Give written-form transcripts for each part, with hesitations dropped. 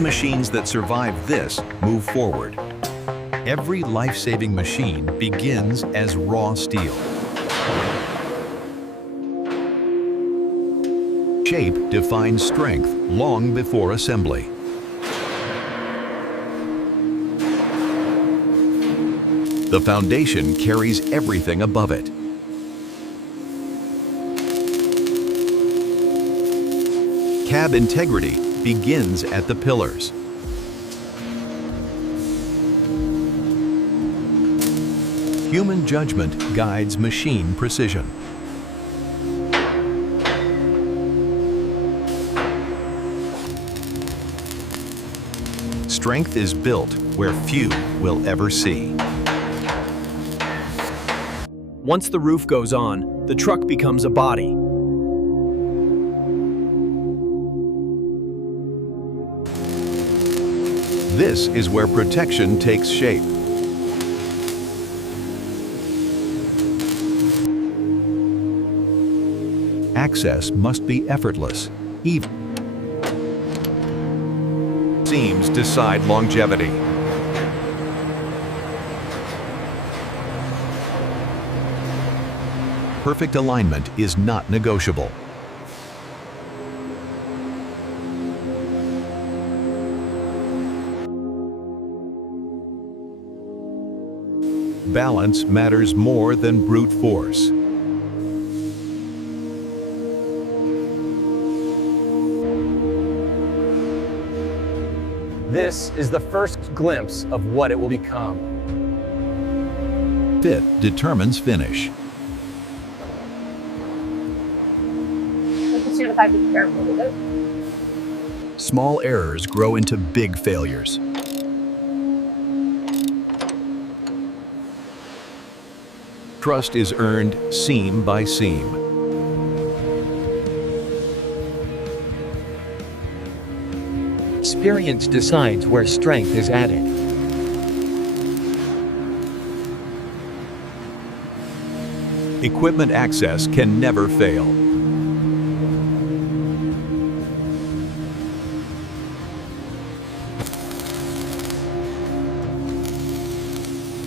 Only machines that survive this move forward. Every life-saving machine begins as raw steel. Shape defines strength long before assembly. The foundation carries everything above it. Cab integrity begins at the pillars. Human judgment guides machine precision. Strength is built where few will ever see. Once the roof goes on, the truck becomes a body. This is where protection takes shape. Access must be effortless, even seams decide longevity. Perfect alignment is not negotiable. Balance matters more than brute force. This is the first glimpse of what it will become. Fit determines finish. Making sure to be careful with it. Small errors grow into big failures. Trust is earned seam by seam. Experience decides where strength is added. Equipment access can never fail.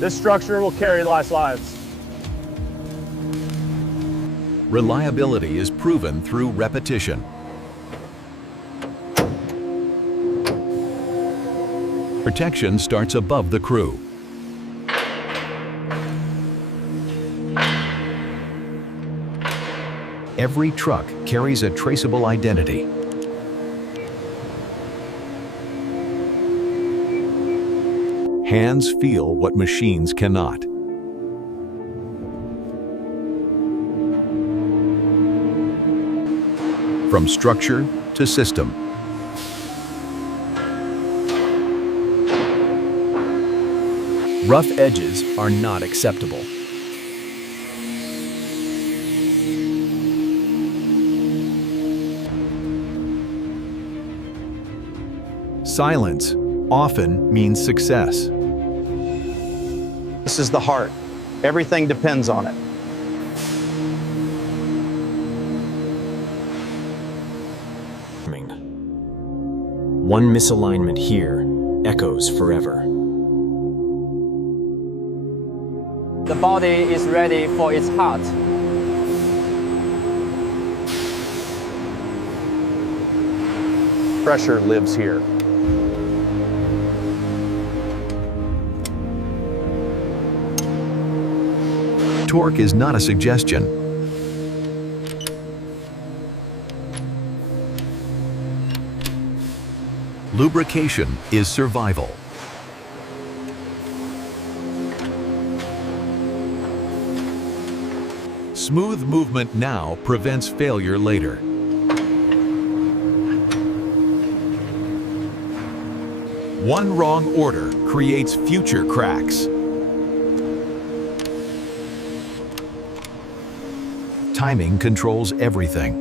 This structure will carry last lives. Reliability is proven through repetition. Protection starts above the crew. Every truck carries a traceable identity. Hands feel what machines cannot. From structure to system. Rough edges are not acceptable. Silence often means success. This is the heart. Everything depends on it. One misalignment here echoes forever. The body is ready for its heart. Pressure lives here. Torque is not a suggestion. Lubrication is survival. Smooth movement now prevents failure later. One wrong order creates future cracks. Timing controls everything.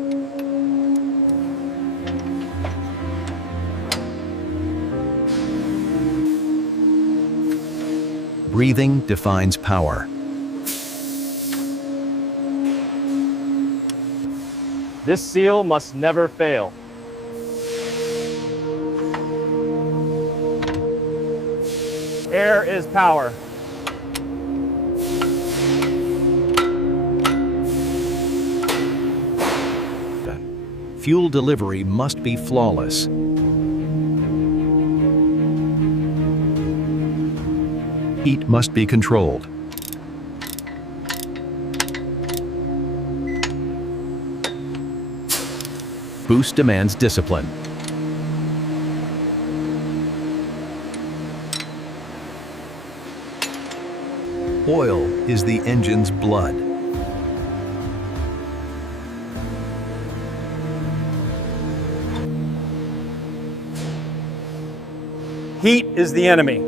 Breathing defines power. This seal must never fail. Air is power. Fuel delivery must be flawless. Heat must be controlled. Boost demands discipline. Oil is the engine's blood. Heat is the enemy.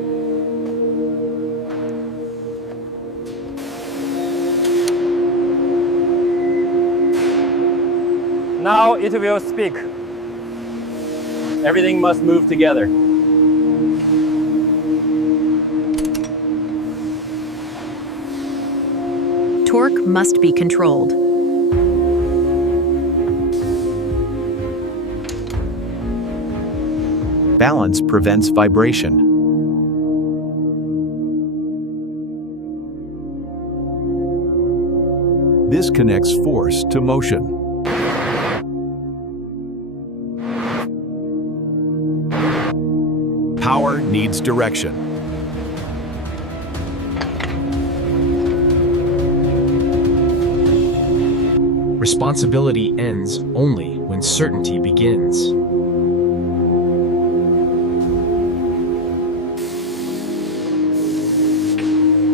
Now it will speak. Everything must move together. Torque must be controlled. Balance prevents vibration. This connects force to motion. Power needs direction. Responsibility ends only when certainty begins.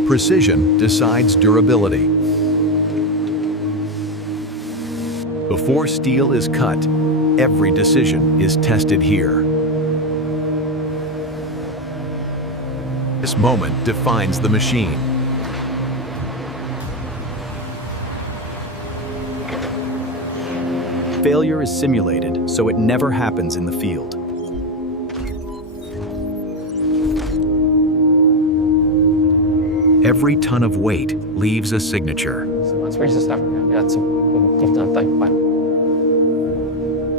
Precision decides durability. Before steel is cut, every decision is tested here. This moment defines the machine. Failure is simulated, so it never happens in the field. Every ton of weight leaves a signature.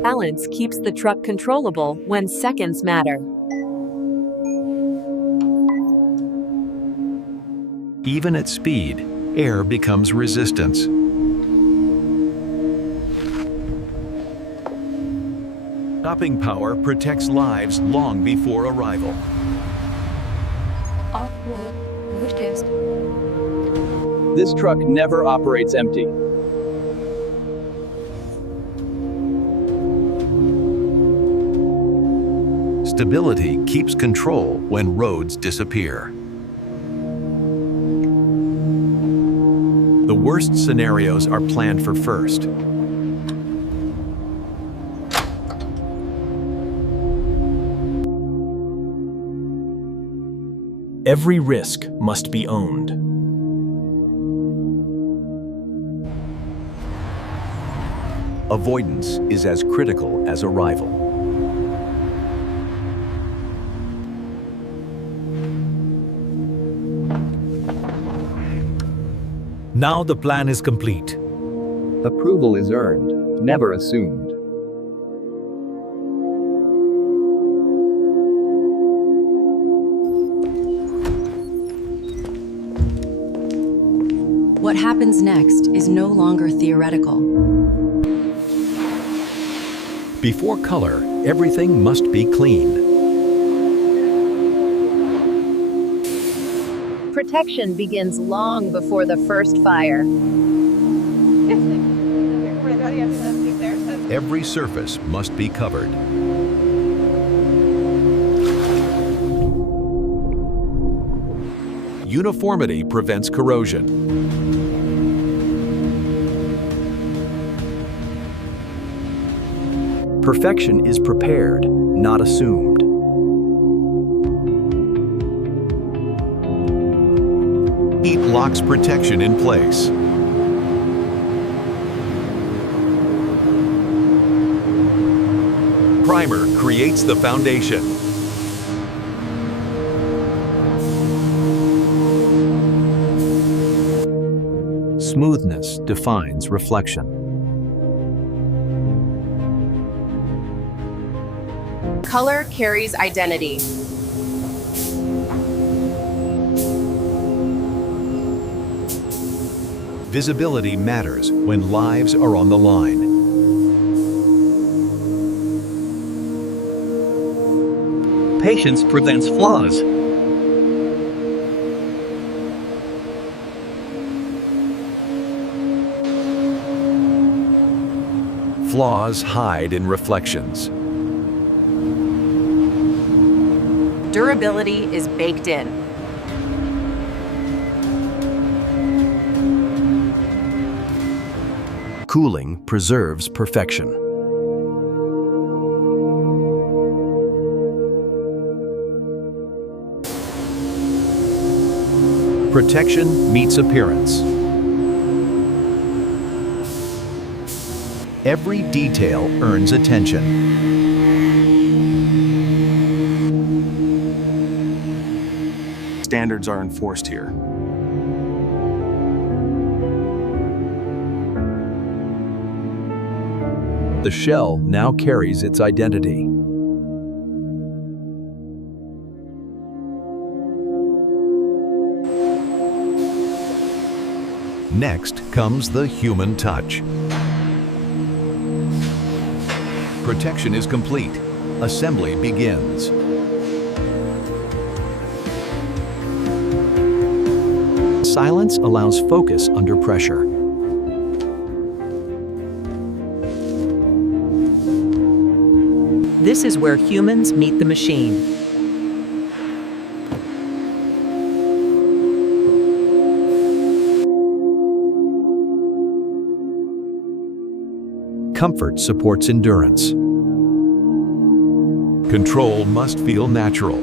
Balance keeps the truck controllable when seconds matter. Even at speed, air becomes resistance. Stopping power protects lives long before arrival. This truck never operates empty. Stability keeps control when roads disappear. The worst scenarios are planned for first. Every risk must be owned. Avoidance is as critical as arrival. Now the plan is complete. Approval is earned, never assumed. What happens next is no longer theoretical. Before color, everything must be clean. Protection begins long before the first fire. Every surface must be covered. Uniformity prevents corrosion. Perfection is prepared, not assumed. Heat locks protection in place. Primer creates the foundation. Smoothness defines reflection. Color carries identity. Visibility matters when lives are on the line. Patience prevents flaws. Flaws hide in reflections. Durability is baked in. Cooling preserves perfection. Protection meets appearance. Every detail earns attention. Standards are enforced here. The shell now carries its identity. Next comes the human touch. Protection is complete. Assembly begins. Silence allows focus under pressure. This is where humans meet the machine. Comfort supports endurance. Control must feel natural.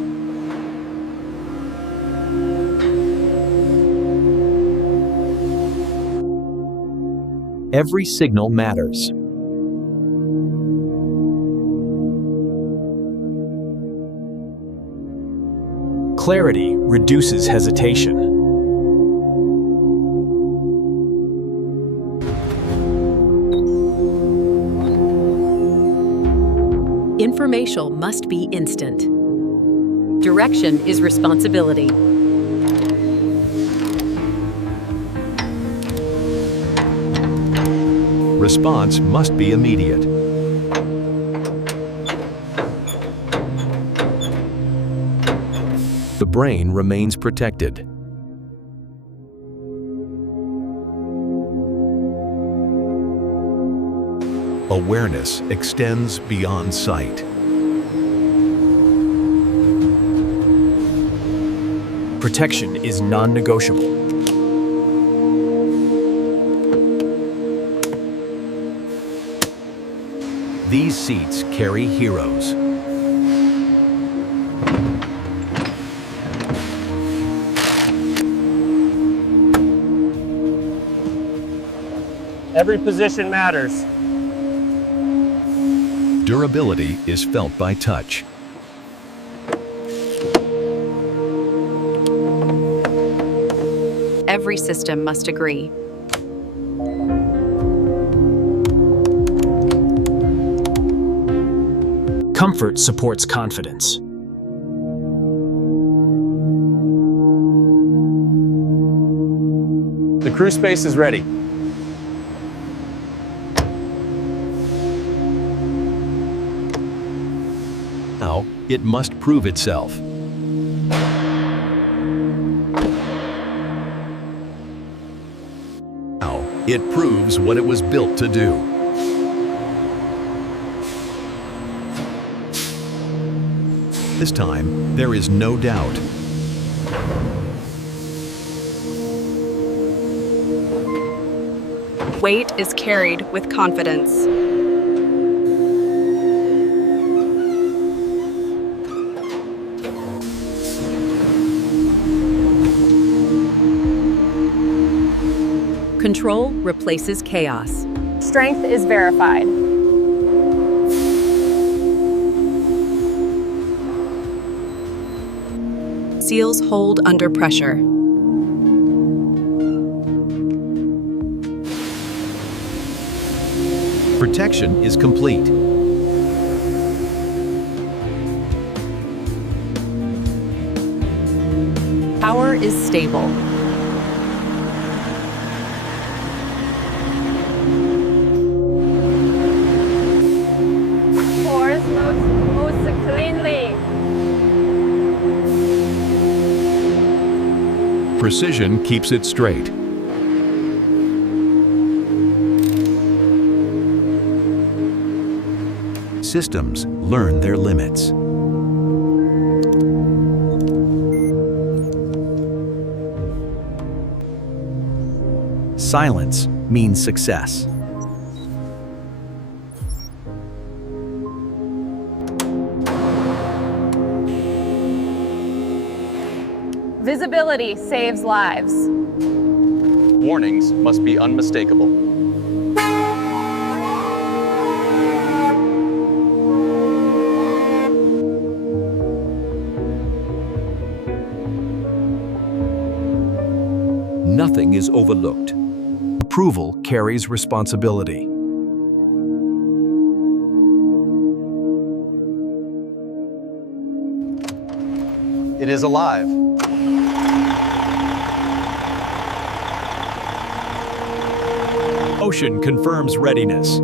Every signal matters. Clarity reduces hesitation. Information must be instant. Direction is responsibility. Response must be immediate. The brain remains protected. Awareness extends beyond sight. Protection is non-negotiable. These seats carry heroes. Every position matters. Durability is felt by touch. Every system must agree. Comfort supports confidence. The crew space is ready. Now, it must prove itself. Now, it proves what it was built to do. This time, there is no doubt. Weight is carried with confidence. Control replaces chaos. Strength is verified. Seals hold under pressure. Protection is complete. Power is stable. Precision keeps it straight. Systems learn their limits. Silence means success. Visibility saves lives. Warnings must be unmistakable. Nothing is overlooked. Approval carries responsibility. It is alive. Ocean confirms readiness.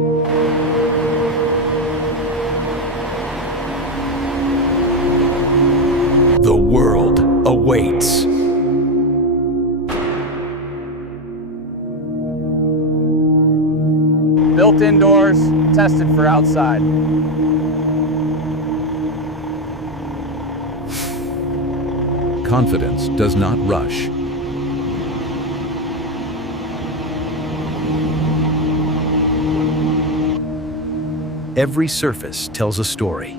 The world awaits. Built indoors, tested for outside. Confidence does not rush. Every surface tells a story.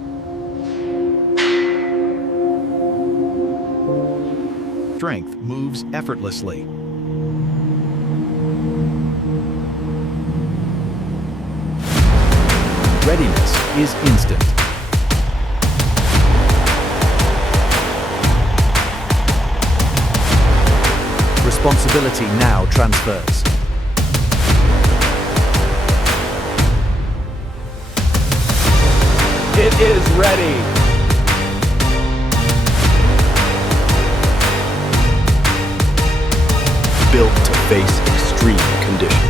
Strength moves effortlessly. Readiness is instant. Responsibility now transfers. It is ready. Built to face extreme conditions.